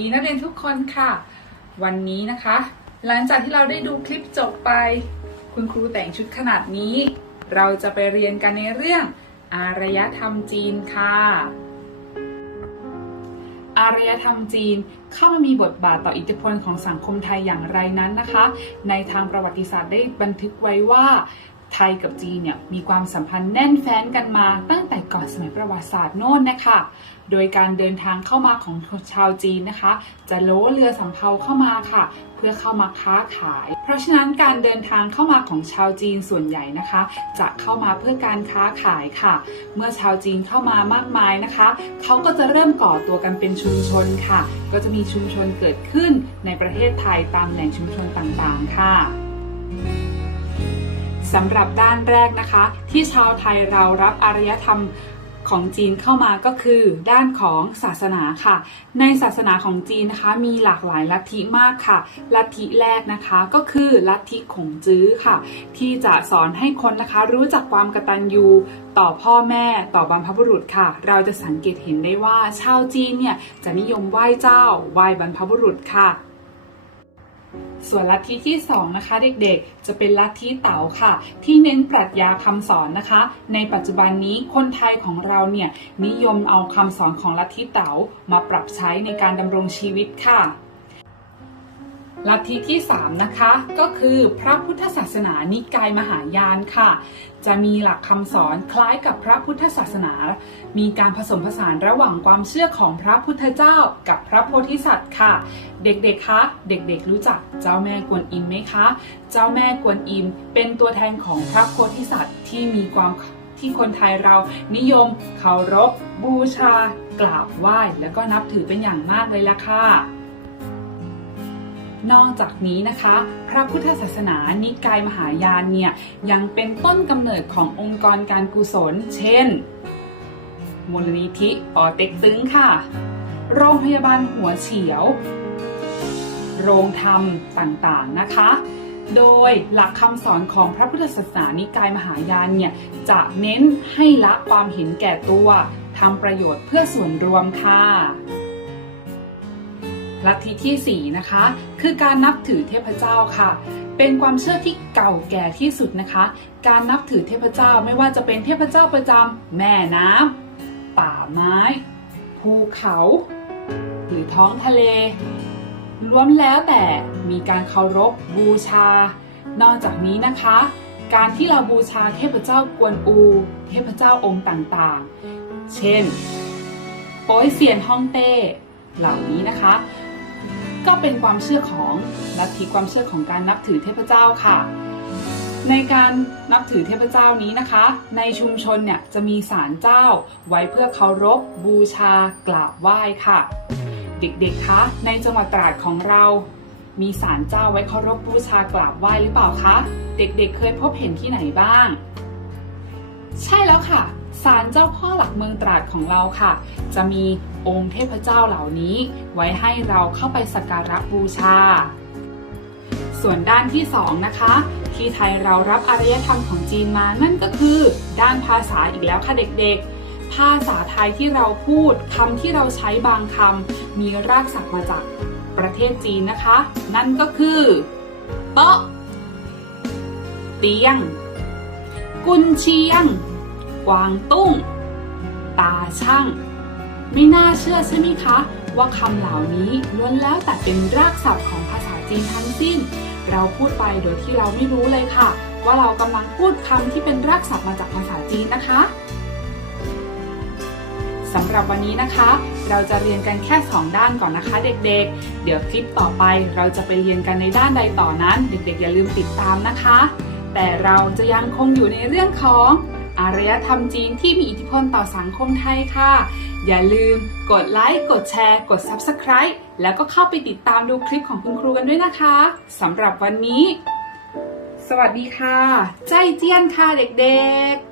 ดีนักเรียนทุกคนค่ะ วันนี้นะคะ หลังจากที่เราได้ดูคลิปจบไป คุณครูแต่งชุดขนาดนี้ เราจะไปเรียนกันในเรื่อง อารยธรรมจีนค่ะ อารยธรรมจีนเข้ามามีบทบาทต่ออิทธิพลของสังคมไทยอย่างไรนั้นนะคะ ในทางประวัติศาสตร์ได้บันทึกไว้ว่า ไทยกับจีนเนี่ยมีความสัมพันธ์แน่นแฟ้นกันมาตั้งแต่ก่อนสมัยประวัติศาสตร์โน่นนะคะ โดยการเดินทางเข้ามาของชาวจีนนะคะ จะโล้เรือสำเภาเข้ามาค่ะ เพื่อเข้ามาค้าขาย เพราะฉะนั้นการเดินทางเข้ามาของชาวจีนส่วนใหญ่นะคะ จะเข้ามาเพื่อการค้าขายค่ะ เมื่อชาวจีนเข้ามามากมายนะคะ เขาก็จะเริ่มก่อตัวกันเป็นชุมชนค่ะ ก็จะมีชุมชนเกิดขึ้นในประเทศไทยตามแหล่งชุมชนต่างๆ ค่ะ สำหรับด้านแรกนะคะ ที่ชาวไทยเรารับอารยธรรมของจีนเข้ามาก็คือด้านของศาสนาค่ะ ในศาสนาของจีนนะคะมีหลากหลายลัทธิมากค่ะ ลัทธิแรกนะคะก็คือลัทธิขงจื้อค่ะ ที่จะสอนให้คนนะคะรู้จักความกตัญญูต่อพ่อแม่ต่อบรรพบุรุษค่ะ เราจะสังเกตเห็นได้ว่าชาวจีนเนี่ยจะนิยมไหว้เจ้าไหว้บรรพบุรุษค่ะ ส่วนลัทธิที่2นะคะเด็กๆ จะเป็นลัทธิเต๋าค่ะ ที่เน้นปรัชญาคำสอนนะคะ ในปัจจุบันนี้คนไทยของเราเนี่ยนิยมเอาคำสอนของลัทธิเต๋ามาปรับใช้ในการดำรงชีวิตค่ะ ลัทธิที่ 3 นะคะก็คือพระพุทธศาสนานิกายมหายานค่ะ จะมีหลักคำสอนคล้ายกับพระพุทธศาสนา มีการผสมผสานระหว่างความเชื่อของพระพุทธเจ้ากับพระโพธิสัตว์ค่ะ เด็กๆคะเด็กๆ รู้จักเจ้าแม่กวนอิมไหมคะ เจ้าแม่กวนอิม เป็นตัวแทนของพระโพธิสัตว์ที่มีความที่คนไทยเรานิยมเคารพบูชากราบไหว้ แล้วก็นับถือเป็นอย่างมากเลยล่ะค่ะ นอกจากนี้นะคะ พระพุทธศาสนานิกายมหายานเนี่ยยังเป็นต้นกำเนิดขององค์กรการกุศล เช่น มูลนิธิปอเต็กตึงค่ะ โรงพยาบาลหัวเฉียว โรงธรรมต่างๆนะคะ โดยหลักคำสอนของพระพุทธศาสนานิกายมหายานเนี่ยจะเน้นให้ละความเห็นแก่ตัวทำประโยชน์เพื่อส่วนรวมค่ะ ลัทธิที่ 4 นะคะ คือการนับถือเทพเจ้าค่ะ เป็นความเชื่อที่เก่าแก่ที่สุดนะคะ การนับถือเทพเจ้าไม่ว่าจะเป็นเทพเจ้าประจำแม่น้ำป่าไม้ ภูเขา หรือท้องทะเลล้วนแล้วแต่มีการเคารพบูชา นอกจากนี้นะคะ การที่เราบูชาเทพเจ้ากวนอู เทพเจ้าองค์ต่างๆ เช่นโป้ยเซียนฮ่องเต้เหล่านี้นะคะ ก็เป็นความเชื่อของลัทธิความเชื่อของการนับถือเทพเจ้าค่ะ ในการนับถือเทพเจ้านี้นะคะ ในชุมชนเนี่ยจะมีศาลเจ้าไว้เพื่อเคารพบูชากราบไหว้ค่ะ เด็กๆคะในจังหวัดตราดของเรามีศาลเจ้าไว้เคารพบูชากราบไหว้หรือเปล่าคะ เด็กๆ เคยพบเห็นที่ไหนบ้าง ใช่แล้วค่ะ ศาลเจ้าพ่อหลักเมืองตราดของเราค่ะ จะมีองค์เทพเจ้าเหล่านี้ ไว้ให้เราเข้าไปสักการะบูชา ส่วนด้านที่ 2 นะคะ ที่ไทยเรารับอารยธรรมของจีนมานั่นก็คือ ด้านภาษาอีกแล้วค่ะเด็กๆภาษาไทยที่เราพูดคำที่เราใช้บางคำมีรากศัพท์มาจากประเทศจีนนะคะ นั่นก็คือโต๊ะเตียง กุนเชียง กวางตุ้ง ตาช่าง ไม่น่าเชื่อใช่ไหมคะ ว่าคำเหล่านี้ล้วนแล้วแต่เป็นรากศัพท์ของภาษาจีนทั้งสิ้น เราพูดไปโดยที่เราไม่รู้เลยค่ะ ว่าเรากำลังพูดคำที่เป็นรากศัพท์มาจากภาษาจีนนะคะสำหรับวันนี้นะคะ เราจะเรียนกันแค่ 2 ด้านก่อนนะคะ เด็กๆเดี๋ยวคลิปต่อไปเราจะไปเรียนกันในด้านใดต่อนั้น เด็กๆ อย่าลืมติดตามนะคะ แต่เราจะยังคงอยู่ในเรื่องของ อารยธรรมจีนที่มีอิทธิพลต่อสังคมไทยค่ะ อย่าลืมกดไลค์ กดแชร์ กด Subscribe แล้วก็เข้าไปติดตามดูคลิปของคุณครูกันด้วยนะคะสำหรับวันนี้ สวัสดีค่ะ ใจเจียนค่ะเด็กๆ